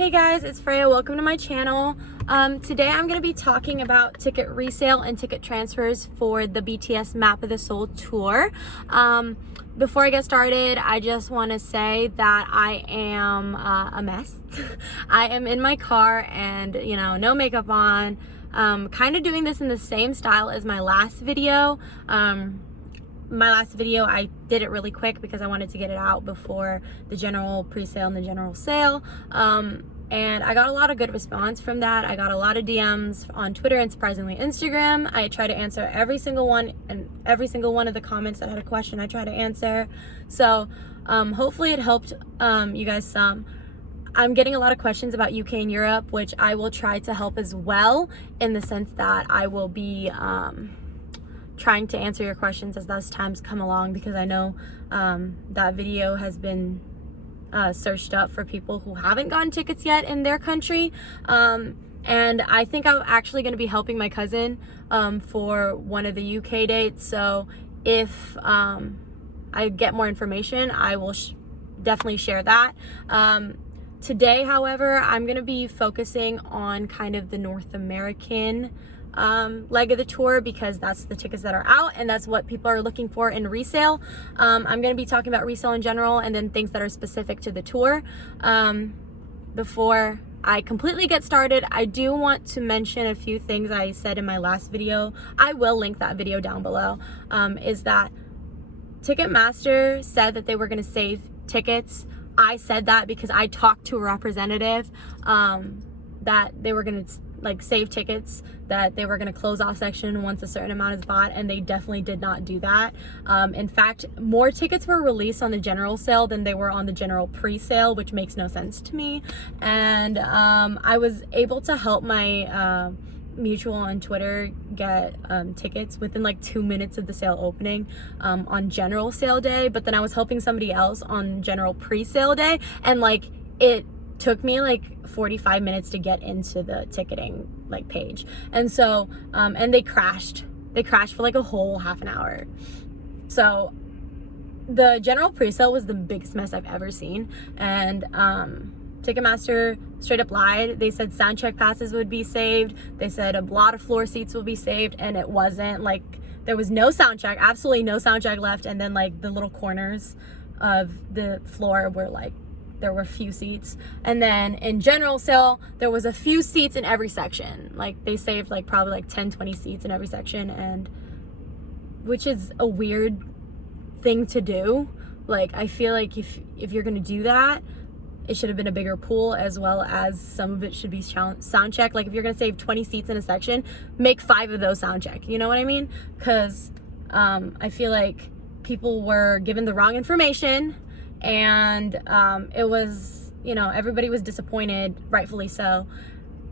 Hey guys, it's Freya. Welcome to my channel. Today I'm going to be talking about ticket resale and ticket transfers for the BTS Map of the Soul tour. Before I get started, I just want to say that I am a mess. I am in my car and, no makeup on. Kind of doing this in the same style as my last video. My last video, I did it really quick because I wanted to get it out before the general pre-sale and the general sale. And I got a lot of good response from that. I got a lot of DMs on Twitter and surprisingly Instagram. I try to answer every single one, and every single one of the comments that had a question I try to answer. So hopefully it helped you guys some. I'm getting a lot of questions about UK and Europe, which I will try to help as well, in the sense that I will be trying to answer your questions as those times come along, because I know that video has been searched up for people who haven't gotten tickets yet in their country. And I think I'm actually going to be helping my cousin for one of the UK dates. So if I get more information, I will definitely share that. Today, however, I'm going to be focusing on kind of the North American leg of the tour, because that's the tickets that are out and that's what people are looking for in resale. I'm going to be talking about resale in general and then things that are specific to the tour. Before I completely get started, I do want to mention a few things I said in my last video. I will link that video down below. Is that Ticketmaster said that they were going to save tickets. I said that because I talked to a representative that they were going to save tickets, that they were going to close off section once a certain amount is bought, and they definitely did not do that. In fact, more tickets were released on the general sale than they were on the general pre-sale, which makes no sense to me. And I was able to help my mutual on Twitter get tickets within 2 minutes of the sale opening on general sale day, but then I was helping somebody else on general pre-sale day, and it took me 45 minutes to get into the ticketing page. And so and they crashed for a whole half an hour. So the general pre-sale was the biggest mess I've ever seen. And Ticketmaster straight up lied. They said SOUNDCHECK passes would be saved. They said a lot of floor seats will be saved, and it wasn't. There was no SOUNDCHECK, absolutely no SOUNDCHECK left. And then the little corners of the floor were there were a few seats. And then in general sale, there was a few seats in every section. They saved probably 10, 20 seats in every section, and which is a weird thing to do. I feel if you're gonna do that, it should have been a bigger pool, as well as some of it should be SOUNDCHECK. If you're gonna save 20 seats in a section, make 5 of those SOUNDCHECK. You know what I mean? Because I feel like people were given the wrong information, and it was, everybody was disappointed, rightfully so.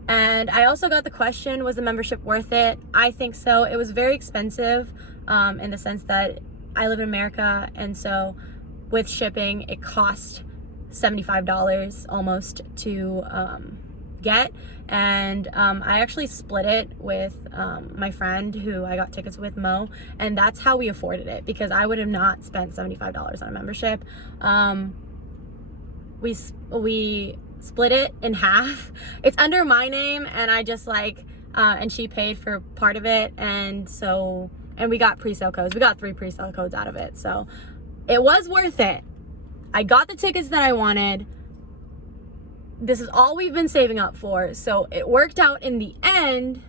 And I also got the question, was the membership worth it? I think so. It was very expensive in the sense that I live in America, and so with shipping it cost $75 almost to get. And I actually split it with my friend who I got tickets with, Mo, and that's how we afforded it, because I would have not spent $75 on a membership. We split it in half. It's under my name, and I just and she paid for part of it, and we got pre-sale codes. We got 3 pre-sale codes out of it, so it was worth it. I got the tickets that I wanted. This is all we've been saving up for, so it worked out in the end.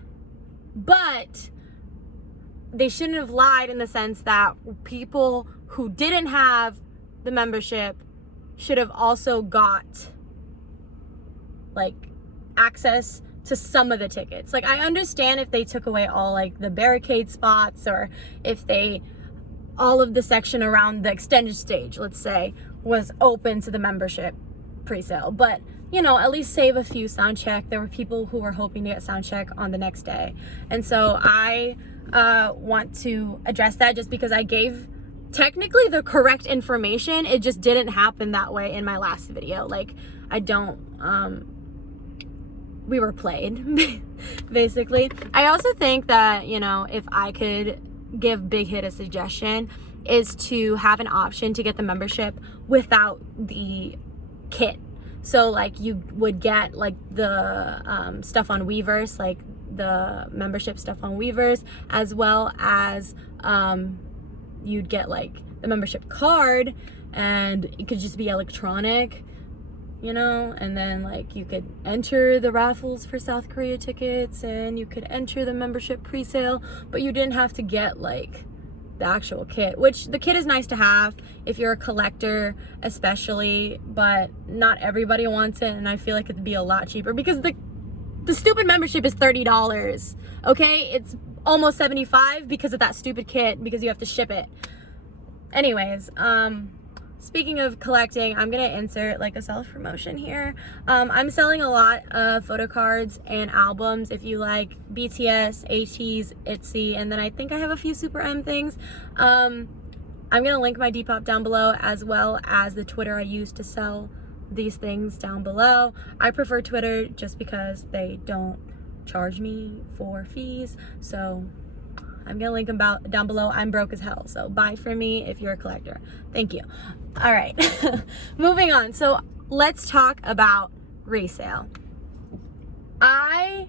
But they shouldn't have lied, in the sense that people who didn't have the membership should have also got access to some of the tickets. I understand if they took away all the barricade spots, or if all of the section around the extended stage, let's say, was open to the membership pre-sale, but at least save a few SOUNDCHECK. There were people who were hoping to get SOUNDCHECK on the next day. And so I want to address that, just because I gave technically the correct information. It just didn't happen that way in my last video. We were played, basically. I also think that, if I could give Big Hit a suggestion, is to have an option to get the membership without the kit. So like you would get like the stuff on Weverse, like the membership stuff on Weverse, as well as you'd get like the membership card, and it could just be electronic, you know, and then like you could enter the raffles for South Korea tickets, and you could enter the membership pre-sale, but you didn't have to get like the actual kit, which the kit is nice to have if you're a collector especially, but not everybody wants it, and I feel like it'd be a lot cheaper because the stupid membership is $30, okay? It's almost $75 because of that stupid kit, because you have to ship it. Anyways, speaking of collecting, I'm gonna insert like a self-promotion here. I'm selling a lot of photo cards and albums if you like BTS, ATEEZ, ITZY, and then I think I have a few Super M things. I'm gonna link my Depop down below, as well as the Twitter I use to sell these things down below. I prefer Twitter just because they don't charge me for fees, so I'm gonna link them down below. I'm broke as hell, so buy from me if you're a collector. Thank you. All right, moving on. So let's talk about resale. I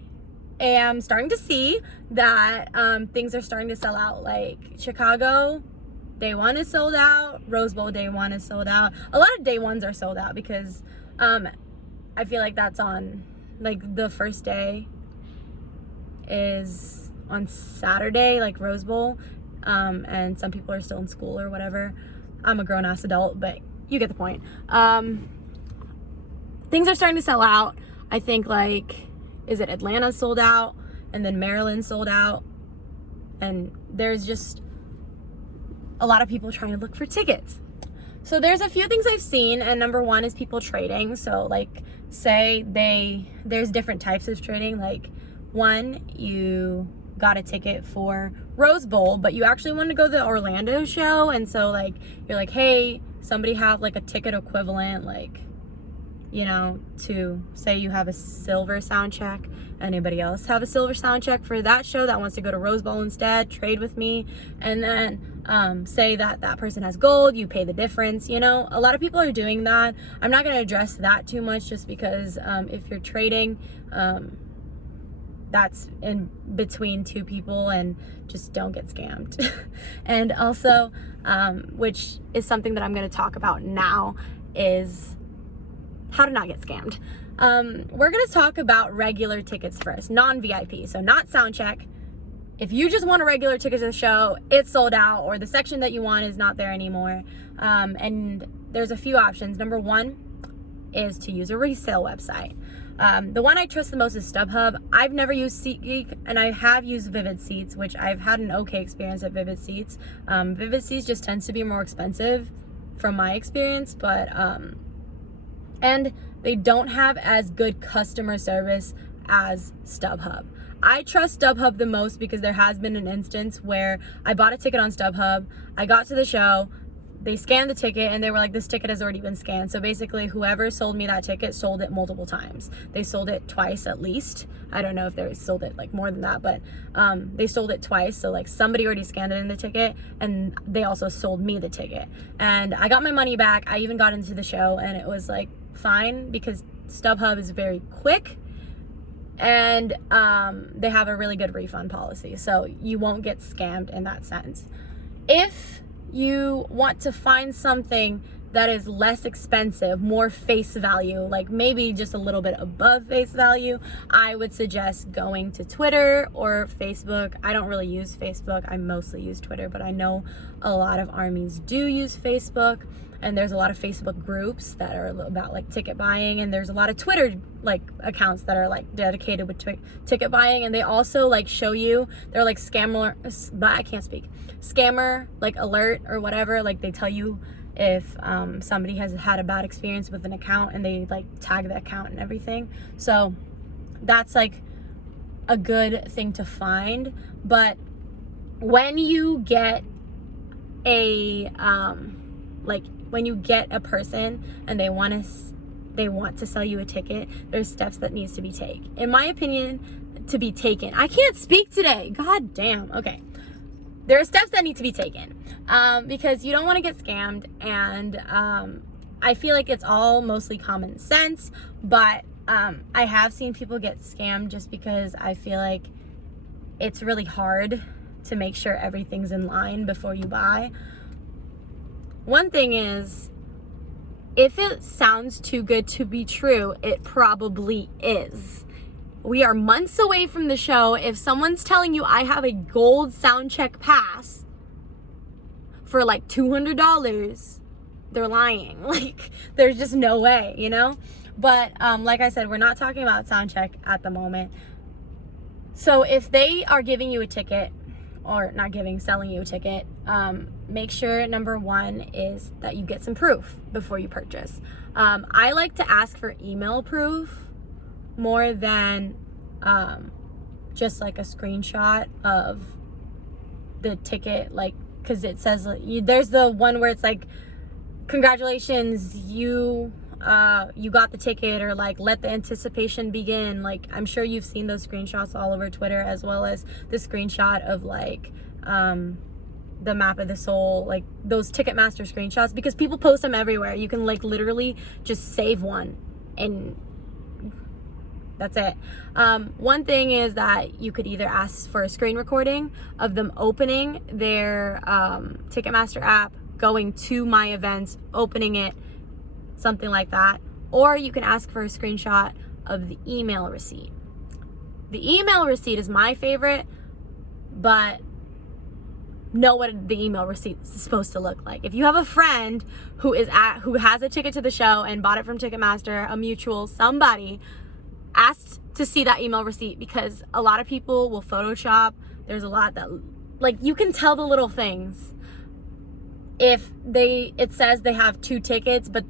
am starting to see that things are starting to sell out. Like Chicago, day one is sold out. Rose Bowl day one is sold out. A lot of day ones are sold out because I feel like that's on, like, the first day is on Saturday, like Rose Bowl, and some people are still in school or whatever. I'm a grown-ass adult, but you get the point. Things are starting to sell out. I think, like, is it Atlanta sold out, and then Maryland sold out, and there's just a lot of people trying to look for tickets. So there's a few things I've seen, and number one is people trading. So like, say there's different types of trading. Like, one, you got a ticket for Rose Bowl, but you actually want to go to the Orlando show, and so like you're like, hey, somebody have like a ticket equivalent, like, you know, to say you have a silver sound check. Anybody else have a silver sound check for that show that wants to go to Rose Bowl instead? Trade with me. And then say that person has gold, you pay the difference. You know, a lot of people are doing that. I'm not going to address that too much, just because if you're trading, that's in between two people, and just don't get scammed. And also, which is something that I'm going to talk about now, is how to not get scammed. We're going to talk about regular tickets first, non-VIP, so not SOUNDCHECK. If you just want a regular ticket to the show, it's sold out, or the section that you want is not there anymore. And there's a few options. Number one is to use a resale website. The one I trust the most is StubHub. I've never used SeatGeek, and I have used Vivid Seats, which I've had an okay experience at Vivid Seats. Vivid Seats just tends to be more expensive from my experience, but and they don't have as good customer service as StubHub. I trust StubHub the most because there has been an instance where I bought a ticket on StubHub, I got to the show, they scanned the ticket, and they were like, this ticket has already been scanned. So basically, whoever sold me that ticket sold it multiple times. They sold it twice at least. I don't know if they sold it like more than that, but they sold it twice. So like, somebody already scanned it in the ticket, and they also sold me the ticket. And I got my money back. I even got into the show, and it was like fine, because StubHub is very quick, and they have a really good refund policy, so you won't get scammed in that sense. If you want to find something that is less expensive, more face value, like maybe just a little bit above face value, I would suggest going to Twitter or Facebook. I don't really use Facebook. I mostly use Twitter, but I know a lot of armies do use Facebook, and there's a lot of Facebook groups that are about like ticket buying, and there's a lot of Twitter like accounts that are like dedicated with ticket buying, and they also like show you, they're like scammer like alert or whatever, like they tell you if somebody has had a bad experience with an account, and they like tag the account and everything. So that's like a good thing to find. But when you get a when you get a person and they want to sell you a ticket, there's steps that needs to be taken. In my opinion, to be taken. I can't speak today. God damn. Okay. There are steps that need to be taken because you don't want to get scammed, and I feel like it's all mostly common sense, but I have seen people get scammed just because I feel like it's really hard to make sure everything's in line before you buy. One thing is, if it sounds too good to be true, it probably is. We are months away from the show. If someone's telling you I have a gold SOUNDCHECK pass for like $200, they're lying. Like, there's just no way, you know? But like I said, we're not talking about SOUNDCHECK at the moment. So if they are giving you a ticket, or not giving, selling you a ticket, make sure number one is that you get some proof before you purchase. I like to ask for email proof more than just like a screenshot of the ticket, like, because it says, there's the one where it's like, congratulations, you got the ticket, or like, let the anticipation begin. Like, I'm sure you've seen those screenshots all over Twitter, as well as the screenshot of like the map of the soul, like those Ticketmaster screenshots, because people post them everywhere. You can like literally just save one and that's it. One thing is that you could either ask for a screen recording of them opening their Ticketmaster app, going to my events, opening it, something like that, or you can ask for a screenshot of the email receipt. The email receipt is my favorite, but know what the email receipt is supposed to look like. If you have a friend who has a ticket to the show and bought it from Ticketmaster, a mutual, somebody, ask to see that email receipt, because a lot of people will Photoshop. There's a lot that, like, you can tell the little things. If it says they have 2 tickets, but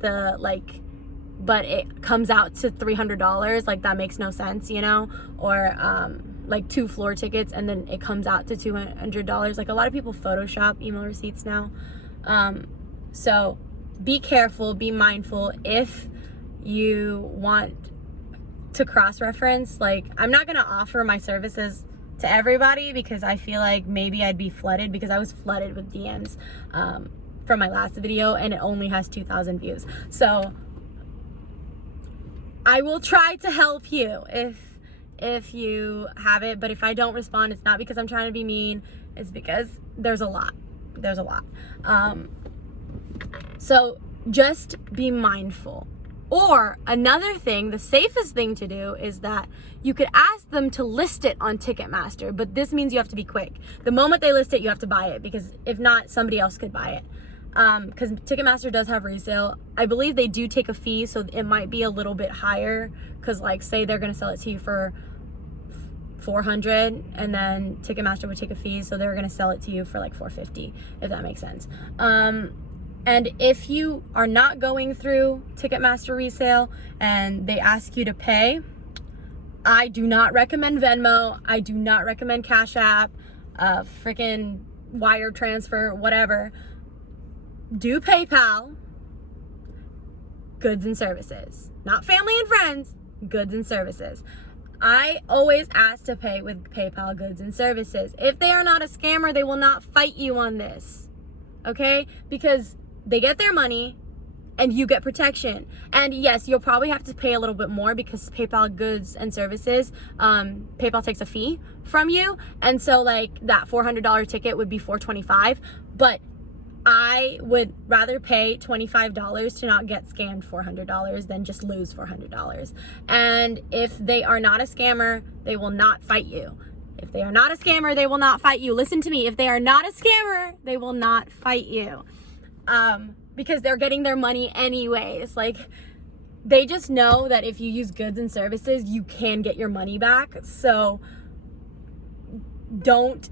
it comes out to $300, like, that makes no sense, you know? Or like 2 floor tickets and then it comes out to $200. Like, a lot of people Photoshop email receipts now. So be careful, be mindful. If you want to cross-reference, like, I'm not gonna offer my services to everybody, because I feel like maybe I'd be flooded, because I was flooded with DMs from my last video and it only has 2,000 views. So I will try to help you if you have it, but if I don't respond, it's not because I'm trying to be mean, it's because there's a lot. So just be mindful. Or another thing, the safest thing to do is that you could ask them to list it on Ticketmaster, but this means you have to be quick. The moment they list it, you have to buy it, because if not, somebody else could buy it. Because Ticketmaster does have resale. I believe they do take a fee, so it might be a little bit higher, because, like, say they're going to sell it to you for $400 and then Ticketmaster would take a fee, so they're going to sell it to you for like $450, if that makes sense. And if you are not going through Ticketmaster resale and they ask you to pay, I do not recommend Venmo. I do not recommend Cash App, freaking wire transfer, whatever. Do PayPal, goods and services. Not family and friends, goods and services. I always ask to pay with PayPal, goods and services. If they are not a scammer, they will not fight you on this, okay? Because they get their money and you get protection. And yes, you'll probably have to pay a little bit more, because PayPal goods and services, PayPal takes a fee from you. And so, like, that $400 ticket would be $425, but I would rather pay $25 to not get scammed $400 than just lose $400. And if they are not a scammer, they will not fight you. If they are not a scammer, they will not fight you. Listen to me. If they are not a scammer, they will not fight you. Because they're getting their money anyways. Like, they just know that if you use goods and services, you can get your money back. So don't.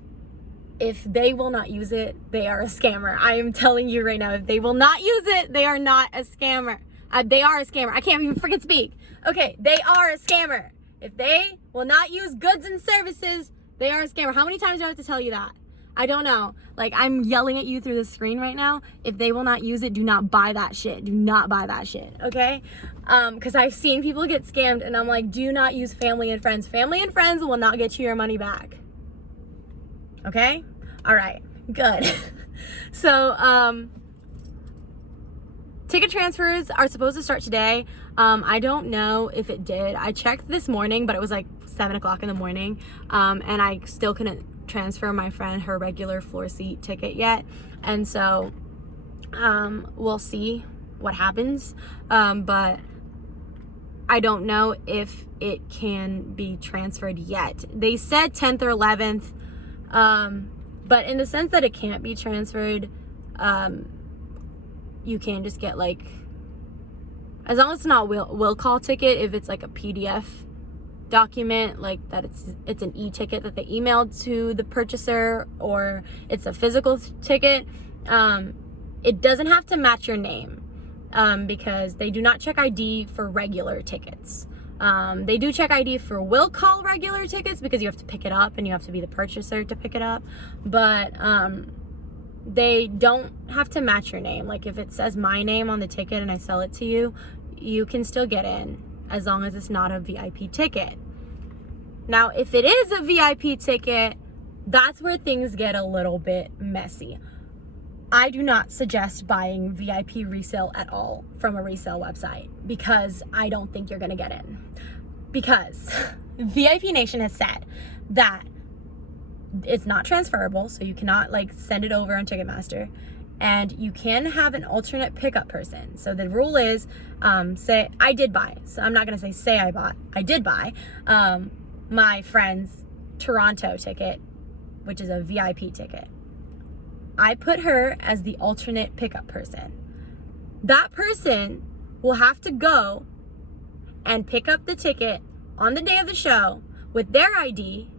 If they will not use it, they are a scammer. I am telling you right now, if they will not use it, they are not a scammer. They are a scammer. I can't even freaking speak. Okay, they are a scammer. If they will not use goods and services, they are a scammer. How many times do I have to tell you that? I don't know. Like, I'm yelling at you through the screen right now. If they will not use it, do not buy that shit. Do not buy that shit, okay? Because I've seen people get scammed, and I'm like, do not use family and friends. Family and friends will not get you your money back. Okay? All right. Good. So, Ticket transfers are supposed to start today. I don't know if it did. I checked this morning, but it was like 7 o'clock in the morning, and I still couldn't transfer my friend her regular floor seat ticket yet. And so we'll see what happens, but I don't know if it can be transferred yet. They said 10th or 11th, but in the sense that it can't be transferred, you can just get like, as long as it's not will call ticket, if it's like a PDF document, like that it's an e-ticket that they emailed to the purchaser, or it's a physical ticket, it doesn't have to match your name, because they do not check ID for regular tickets. They do check ID for will call regular tickets because you have to pick it up and you have to be the purchaser to pick it up, but they don't have to match your name. Like if it says my name on the ticket and I sell it to you, you can still get in as long as it's not a VIP ticket. Now, if it is a VIP ticket, that's where things get a little bit messy. I do not suggest buying VIP resale at all from a resale website, because I don't think you're gonna get in. Because VIP Nation has said that it's not transferable, so you cannot like send it over on Ticketmaster, and you can have an alternate pickup person. So the rule is, say I did buy, so I'm not gonna say I bought, I did buy my friend's Toronto ticket, which is a VIP ticket. I put her as the alternate pickup person. That person will have to go and pick up the ticket on the day of the show with their ID,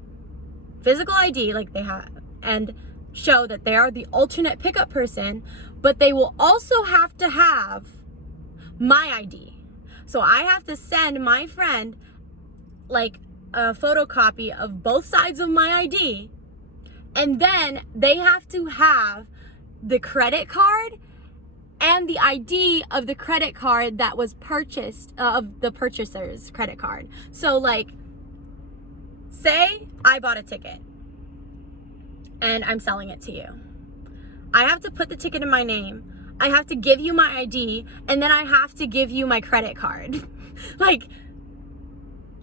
physical ID like they have, and show that they are the alternate pickup person, but they will also have to have my ID. So I have to send my friend like a photocopy of both sides of my ID, and then they have to have the credit card and the ID of the credit card that was purchased, of the purchaser's credit card. So like, say I bought a ticket and I'm selling it to you. I have to put the ticket in my name. I have to give you my ID, and then I have to give you my credit card. Like,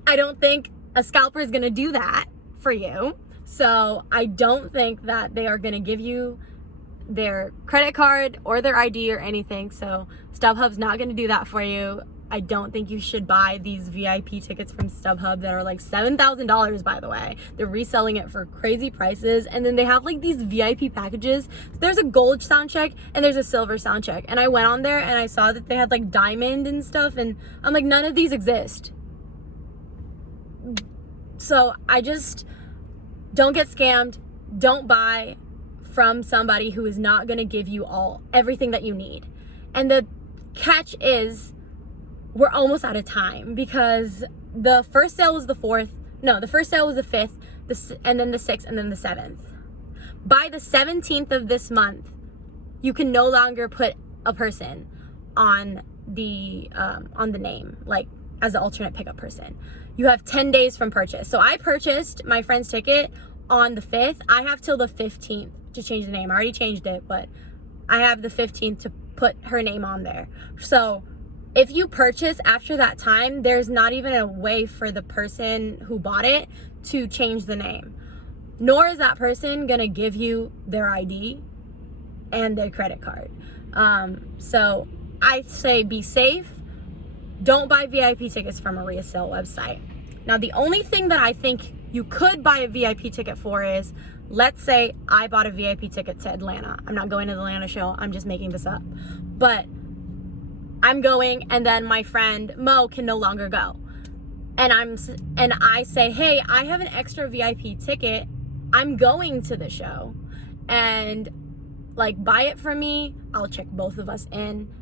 I don't think a scalper is gonna do that for you. So I don't think that they are gonna give you their credit card or their ID or anything. So StubHub's not gonna do that for you. I don't think you should buy these VIP tickets from StubHub that are like $7,000, by the way. They're reselling it for crazy prices. And then they have like these VIP packages. There's a gold sound check and there's a silver sound check. And I went on there and I saw that they had like diamond and stuff. And I'm like, none of these exist. So I just, don't get scammed. Don't buy from somebody who is not gonna give you everything that you need. And the catch is, we're almost out of time, because the first sale was the 4th. No, the first sale was the 5th, and then the 6th, and then the 7th. By the 17th of this month, you can no longer put a person on the name, like as an alternate pickup person. You have 10 days from purchase. So I purchased my friend's ticket on the 5th. I have till the 15th to change the name. I already changed it, but I have the 15th to put her name on there. So if you purchase after that time, there's not even a way for the person who bought it to change the name. Nor is that person gonna give you their ID and their credit card. So I say be safe. Don't buy VIP tickets from a resale website. Now, the only thing that I think you could buy a VIP ticket for is, let's say I bought a VIP ticket to Atlanta. I'm not going to the Atlanta show. I'm just making this up. But I'm going, and then my friend Mo can no longer go. And I say, hey, I have an extra VIP ticket. I'm going to the show. And like, buy it from me. I'll check both of us in.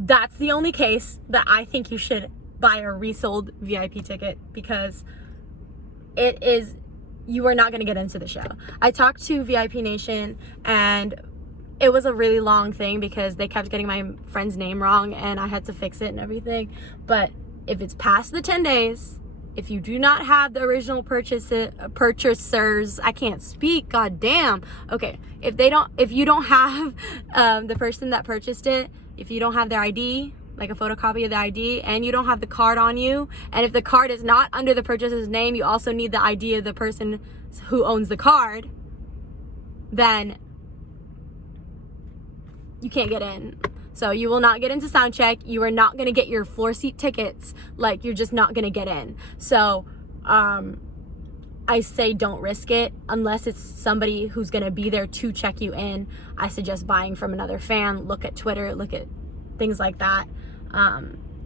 That's the only case that I think you should buy a resold VIP ticket, because you are not going to get into the show. I talked to VIP Nation, and it was a really long thing because they kept getting my friend's name wrong and I had to fix it and everything. But if it's past the 10 days, if you do not have the original purchasers, I can't speak, god damn. Okay, if you don't have the person that purchased it, if you don't have their ID, like a photocopy of the ID, and you don't have the card on you, and if the card is not under the purchaser's name, you also need the ID of the person who owns the card, then you can't get in. So you will not get into SOUNDCHECK. You are not gonna get your floor seat tickets. Like, you're just not gonna get in. So I say don't risk it unless it's somebody who's gonna be there to check you in. I suggest buying from another fan. Look at Twitter, look at things like that.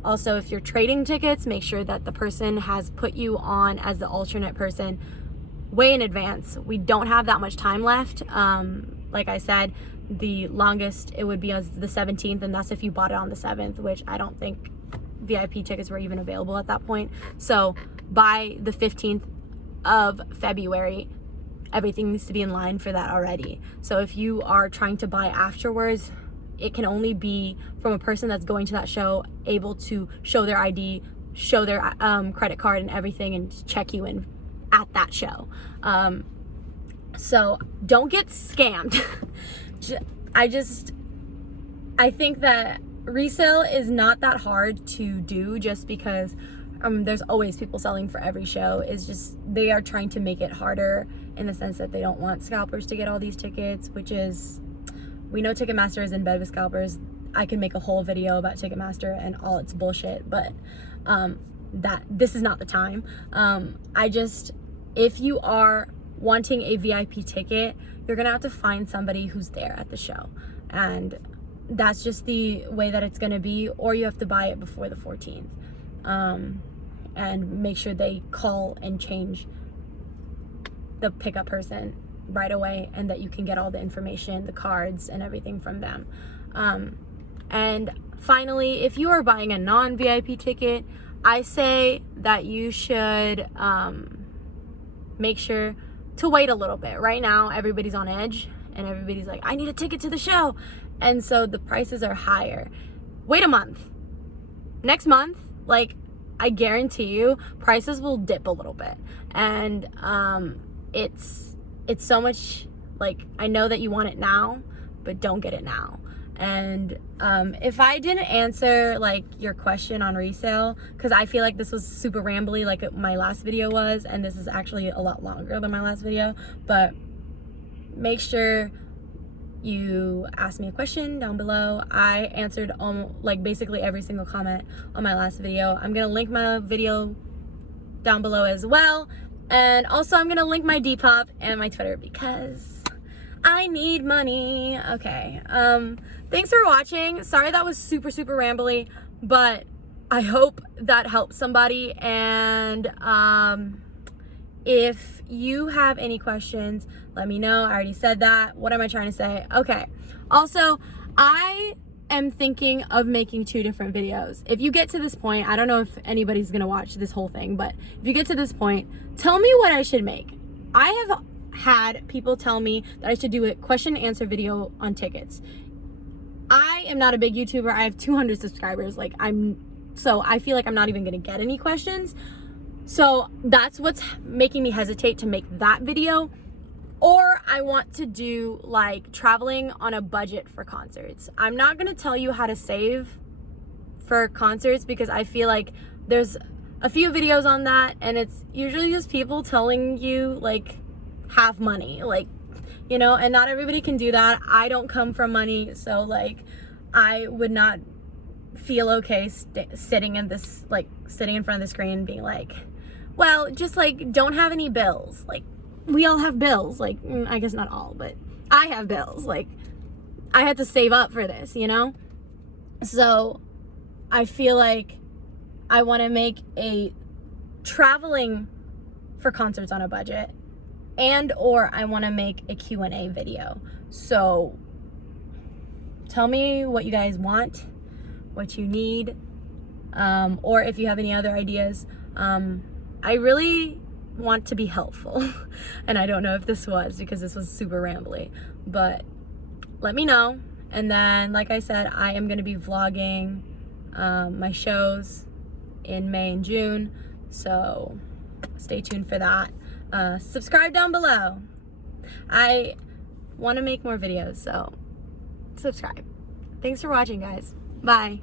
Also, if you're trading tickets, make sure that the person has put you on as the alternate person way in advance. We don't have that much time left. Like I said, the longest it would be as the 17th, and that's if you bought it on the 7th, which I don't think VIP tickets were even available at that point. So by the 15th of February, everything needs to be in line for that already. So if you are trying to buy afterwards, it can only be from a person that's going to that show, able to show their ID, show their credit card and everything, and check you in at that show. So don't get scammed. I think that resale is not that hard to do, just because there's always people selling for every show. It's just they are trying to make it harder in the sense that they don't want scalpers to get all these tickets, which is, we know Ticketmaster is in bed with scalpers. I can make a whole video about Ticketmaster and all its bullshit, but this is not the time. If you are wanting a VIP ticket, you're gonna have to find somebody who's there at the show, and that's just the way that it's gonna be, or you have to buy it before the 14th, and make sure they call and change the pickup person right away, and that you can get all the information, the cards and everything from them. And finally, if you are buying a non-VIP ticket, I say that you should make sure to wait a little bit. Right now, everybody's on edge and everybody's like, I need a ticket to the show. And so the prices are higher. Wait a month. Next month, like, I guarantee you, prices will dip a little bit. And it's so much, like, I know that you want it now, but don't get it now. And if I didn't answer like your question on resale, because I feel like this was super rambly like my last video was, and this is actually a lot longer than my last video, but make sure you ask me a question down below. I answered like basically every single comment on my last video. I'm gonna link my video down below as well, and also I'm gonna link my Depop and my Twitter because I need money. Okay, thanks for watching. Sorry that was super rambly, but I hope that helps somebody. And if you have any questions, let me know. I already said that. What am I trying to say? Okay, also, I am thinking of making 2 different videos. If you get to this point, I don't know if anybody's gonna watch this whole thing, but if you get to this point, tell me what I should make. I have had people tell me that I should do a question and answer video on tickets. I am not a big YouTuber. I have 200 subscribers. So I feel like I'm not even gonna get any questions. So that's what's making me hesitate to make that video. Or I want to do like traveling on a budget for concerts. I'm not gonna tell you how to save for concerts because I feel like there's a few videos on that, and it's usually just people telling you like have money, like, you know, and not everybody can do that. I don't come from money, so like I would not feel okay sitting in front of the screen being like, well, just like don't have any bills. Like, we all have bills, like I guess not all, but I have bills. Like, I had to save up for this, you know? So I feel like I want to make a traveling for concerts on a budget, or I want to make a Q&A video. So tell me what you guys want, what you need, or if you have any other ideas. I really want to be helpful and I don't know if this was, because this was super rambly, but let me know. And then, like I said, I am going to be vlogging my shows in May and June, so stay tuned for that. Subscribe down below. I want to make more videos, so subscribe. Thanks for watching, guys. Bye.